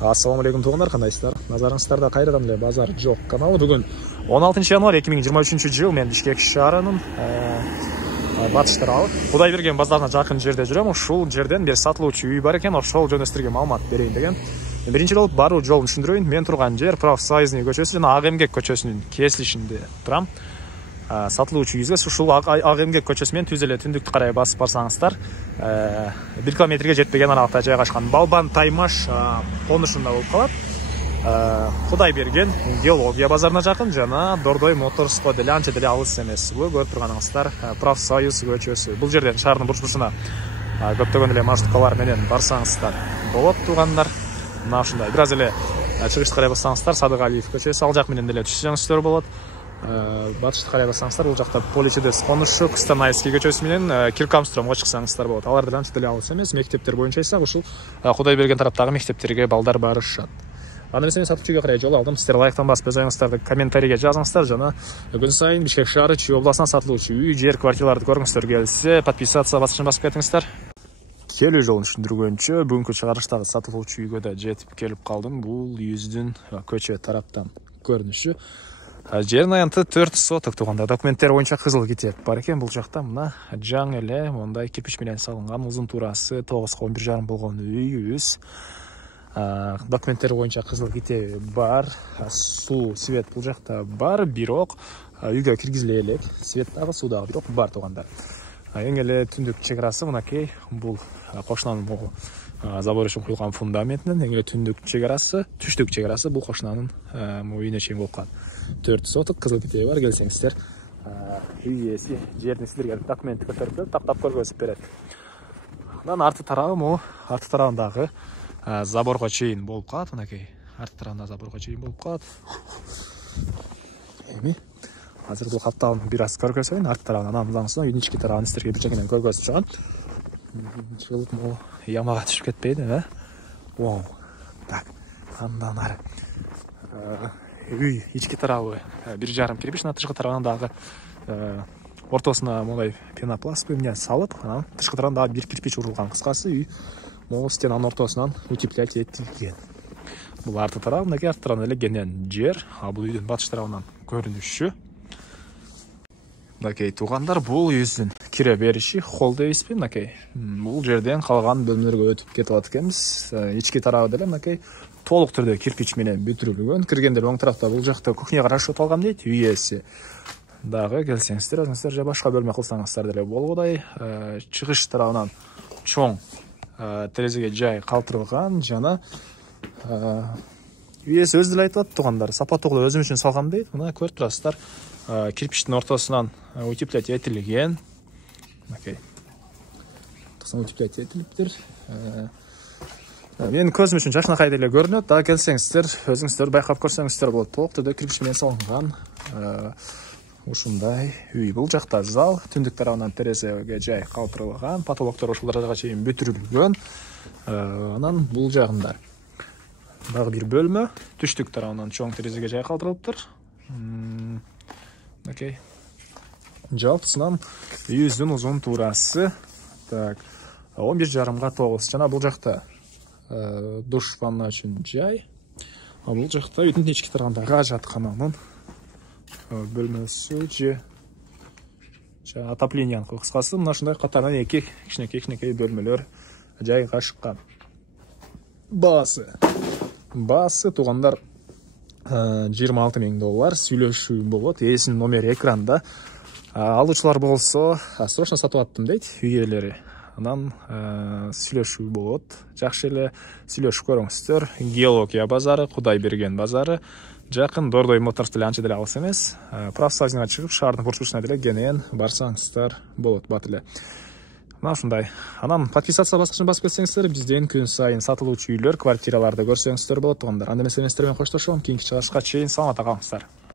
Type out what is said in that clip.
Ассаламу алейкум туғандар, қандайсыздар? Назарыңыздарда қайрадан эле базар жоқ каналы. Бүгін 16 январь 2023 жыл мен Бишкек шаарынын батыш тарабы Кудайберген базарына жақын жерде жүрөм. Ушул жерден бир сатылуучу үй бар экен, ошол жөнүндө сиздерге маалымат берейин деген. Биринчи болуп баруу жолун түшүндүрөйүн. Мен турган жер Профсоюзный көчөсү жана Ак эмгек көчөсүнүн кесилишинде турам. Сатылуучу үйгө ушул Ак эмгек көчөсү менен түз эле түндүктү карай басып барсаңыздар, 1 километрге жетпеген аралыкта жайгашкан Балбан Таймаш конушунда болуп калат. Кудайберген геология базарына жакын жана Дордой Моторско деле анча деле алыс эмес. Бул көрүп турганыңыздар Профсоюз көчөсү. Бул жерден шаардын бурч-бурчуна көптөгөн эле маршруткалар менен барсаңыздар болот тугандар. Мына ушундай бир аз эле чыгышты карай бассаңыздар Садыгалиев көчөсү, ал жак менен деле түшсөңүздөр болот. Батышты карай бассаңыздар, бул жакта Поличедес конушу, Кустанайский көчөсү менен Киркамстромго чыксаңыздар болот. Алар деле анча деле алыс эмес. Мектептер боюнча эсек ушул Кудайберген тараптагы мектептерге балдар барышат. Аны мен сатуучуга карай жол алдым. Сиздер лайктан басып жазыңыздарды, комментарийге жазыңыздар жана күн сайын Бишкек шаары Чүй областынан сатылуучу үй, жер, квартираларды көргүңүздөр келсе, подписаться басышын басып кетиңиздер. Келүү жолун түшүндүргөнчө, бүгүнкү чыгарыштагы сатылуучу үйгө да жетип келип калдым. Бул үйүздүн көчө тараптан көрүнүшү. Жерин аянты 4 соток туганда, документтер боюнча кызыл китеп бар экен. Бул жакта мына жаңы эле мондай кирпич менен салынган, узун туурасы 9,1,5 болгон үйүбүз. Документтер боюнча кызыл китеби бар, суу, свет бул жакта бар, бирок үйгө киргизиле элек. Свет дагы, суу дагы бирок бар тугандар. Эң эле түндүк чек арасы мынакей, бул кошунанын могу забор үчүн куюлган фундаментинен эң эле түндүк чек арасы, түштүк чек арасы бул кошунанын үйүнө чейин болуп калат. 4 соток кызыл китеби бар, келсеңиздер үй ээси жерин сиздерге документ көтөрүп берип, тактап көргөзүп берет. Анан арты тарабы могу, арты тарабындагы заборго чейин болуп калат, мынакей. Арты тарабында заборго чейин болуп калат. Эми азыр бул капталын бир аз көргөзөйүн. Арты тарабынан андан соң үйдүн ички тарабын сиздерге бир жакынан көргөзүп чыгам. Чыгылып могу ямага түшүп кетпейби, Вау. Так, андан ары. Үй ички тарабы 1,5 кирпич, тышкы тарабынан дагы ортосуна мондай пенопласт эмне салып, анан тышкы тарабынан дагы 1 кирпич урулган. Кыскасы үй могу стенанын ортосунан утеплять этилген. Бул арты тарабы, мынакей арты тарабынан эле кенен жер, бул үйдүн батыш тарабынан көрүнүшү. Мынакей тугандар, бул үйүздүн кире бериши, холл дейбизби, мынакей. Бул жерден калган бөлмөлөргө өтүп кетип атат экенбиз. Ички тарабы деле мынакей толук түрдө кирпич менен бүтүрүлгөн. Киргенде оң тарафта бул жакта кухняга расчет алган дейт, үй ээси. Дагы келсеңиздер, өзүңүздөр же башка бөлмө кылсаңыздар деле болгудай. Чыгыш тарабынан чоң терезеге жай калтырылган жана үй ээси өзү деле айтып атат тугандар, сапаттуулук өзүм үчүн салгам дейт. Мына көрүп турасыздар, кирпичтин ортосунан утеплять этилген. Мынакей. Утеплять этилиптир. Менин көзүм үчүн жакшынакай деле көрүнөт. Дагы келсеңиздер, өзүңүздөр байкап көрсөңүздөр болот. Толук түрдө кирпич менен салынган ушундай үй. Бул жакта зал, түндүк тарабынан терезеге жай калтырылган, потолоктор ушул даражага чейин бүтүрүлгөн. Анан бул жагында дагы бир бөлмө, түштүк тарабынан чоң терезеге жай калтырылыптыр. Окей. Жалпысынан үйүздүн узун туурасы 11,5 га 9. Жана бул жакта душ, ванна үчүн жай. Бул жакта үйдүн ички тарабындагы ажаткананын бөлмөсү же отоплениянын кыскасы мына ушундай катарынан эки кичинекей бөлмөлөр жайгашкан. Баасы тугандар $26,000 сүйлөшүү болот. Ээсинин номери экранда. Алуучулар болсо срочно сатып аттым дейт үй ээлери. Анан сүйлөшүү болот. Жакшы эле сүйлөшүп көрүңүздөр. Геология базары, Кудайберген базары жакын, Дордой Моторс деле анча деле алыс эмес. Профсоюзга чыгып, шаардын бурч-бурчуна деле кенен барсаңыздар болот, бат эле. Мына ушундай. Анан подписаться баскычын басып кетсеңиздер, бизден күн сайын сатылуучу үйлөр, квартираларды көрсөңүздөр болот тугандар. Анда мен сиздер менен коштошом. Кийинки чыгарышка чейин саламатта калыңыздар.